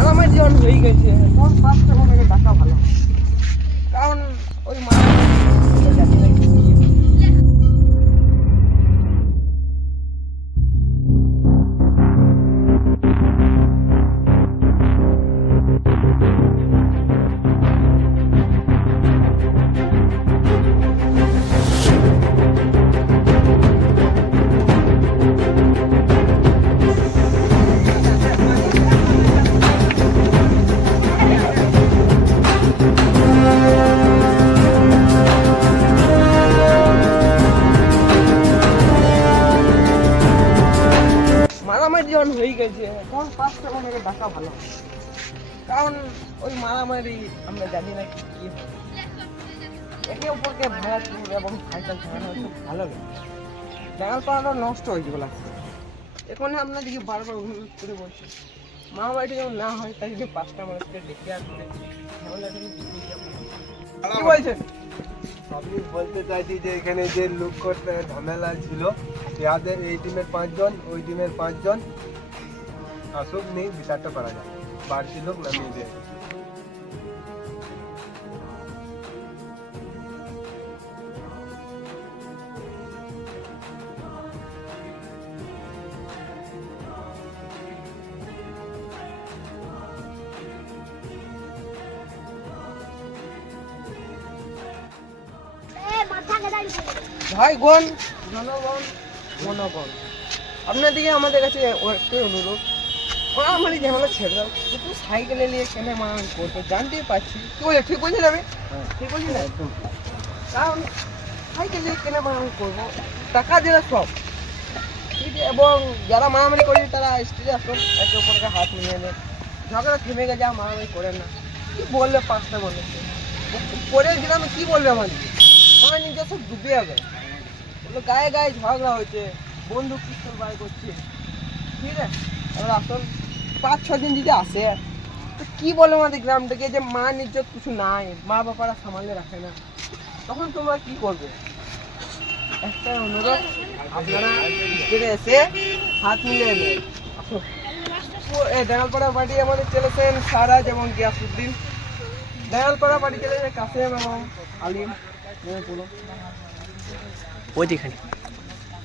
মারামারি যখন হয়ে গেছে তখন পাঁচটা মনে ডাকা ভালো, কারণ ওই মারামারি জানি না কি। মারামারি যখন হয়ে গেছে তখন পাঁচটা মনে ডাকা ভালো, কারণ ওই মারামারি আমরা জানি না কি কি হয়। একে অপরকে ভাঙাচুর এবং সাইকেল চালানো খুব ভালো লাগে। ডাঙাল পাড়াটা নষ্ট হয়ে যাবে লাগছে। এখন আপনাদেরকে বারবার অনুরোধ করে বলছি, মারামারিটা যেমন না হয় তাই যদি পাঁচটা মানুষকে ডেকে আসবে কি বলছেন? আমি বলতে চাইছি যে এখানে যে লুক করতে ঝামেলা ছিল, ইয়াদের এই টিমের 5 জন, ওই টিমের 5 জন আসুক, নেই বিচারটা করা যায়, বাড়তি লোক নামিয়ে দেয়। ভাইগণ, জনগণ, মনগণ, আপনাদেরকে আমাদের কাছে একটু অনুরোধ, মারামারি ঝামেলা ছেড়ে দাও। একটু সাইকেলে নিয়ে কেনে মারামারি করতো, জানতেই পারছি। কি বলে ঠিক বলছি যাবে? ঠিক বলছি না? কারণ সাইকেল নিয়ে কেনে মারামারি করবো, টাকা দিলে সব ঠিক। এবং যারা মারামারি করে তারা স্টেজে আসুন, একে অপরকে হাত মিলিয়ে নেন। ঝগড়া থেমে গেছে, আর মারামারি করেন না। কি বললে পাঁচটা মানুষকে পরের গ্রামে কি বলবে আমাদেরকে? আমার নিজস্ব ডুবে যাবে। গায়ে গায়ে ঝগড়া হয়েছে, বন্ধু পিস্তল বার করছে, ঠিক আছে। এবার আসল 5-6 দিন যদি আসে তো কি বলে আমাদের গ্রাম থেকে যে মা ইজ্জত কিছু নাই, মা বাবারা সামালে রাখে না, তখন তোমরা কি করবে? একটা অনুরোধ, আপনারা স্টেজে এসে হাত মিলিয়ে নেন। ডাঙ্গালপাড়া বাড়ি আমাদের চলেছেন সারাজ এবং গিয়াসউদ্দিন। ডাঙ্গালপাড়া বাড়ি চলেছে কাসেম এবং আলিম। ওইখানে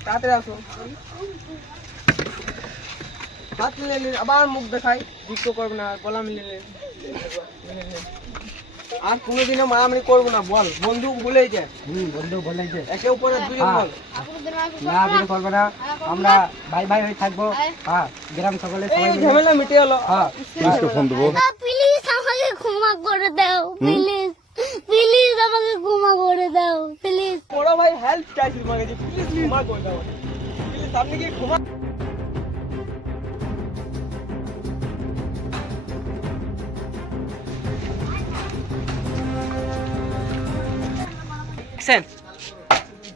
তাড়াতাড়ি আসুন, হাত মিলিয়ে নিন। আবার মুখ দেখাই, ভিক্ষ করবে না, গলা মিলিয়ে নিন। আর কোনোদিনও মারামারি করবো না, বল। বন্ধু বলেই যায়, বন্ধু বলেই যে একে উপরে দুজন বল। না বিরোধ করবো না, আমরা ভাই ভাই হয়ে থাকবো। হ্যাঁ, গ্রাম সকলে এই ঝামেলা মিটে গেল। হ্যাঁ, ফোন দেবো। প্লিজ আমাকে ক্ষমা করে দাও, প্লিজ প্লিজ আমাকে ক্ষমা করে দাও, প্লিজ। বড় ভাই হেল্প চাইছি তোমার কাছে, প্লিজ ক্ষমা করে দাও, প্লিজ। আপনি কি ক্ষমা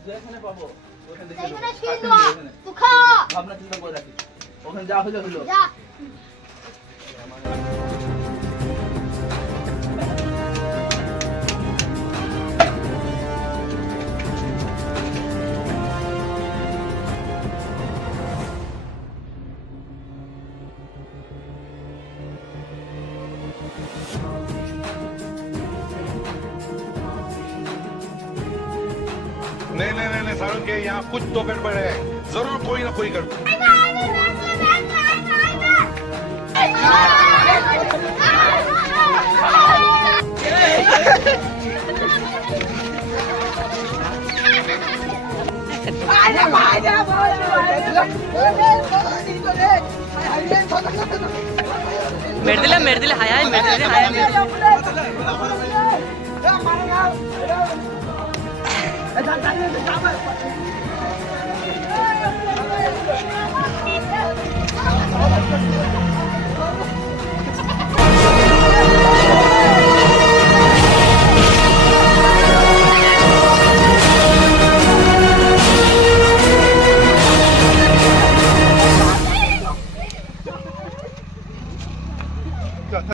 যেখানে পাবো ওখানে দেখে এখানে শুনো তুই খা ভাবনা চিন্তা করে রাখিস, ওখানে যা হলো হলো। যা। नहीं नहीं नहीं सारुण के यहाँ कुछ तो गड़बड़ है, जरूर कोई ना कोई गड़बड़। मेरे दिले हाय हाय मेरे दिले हाय हाय।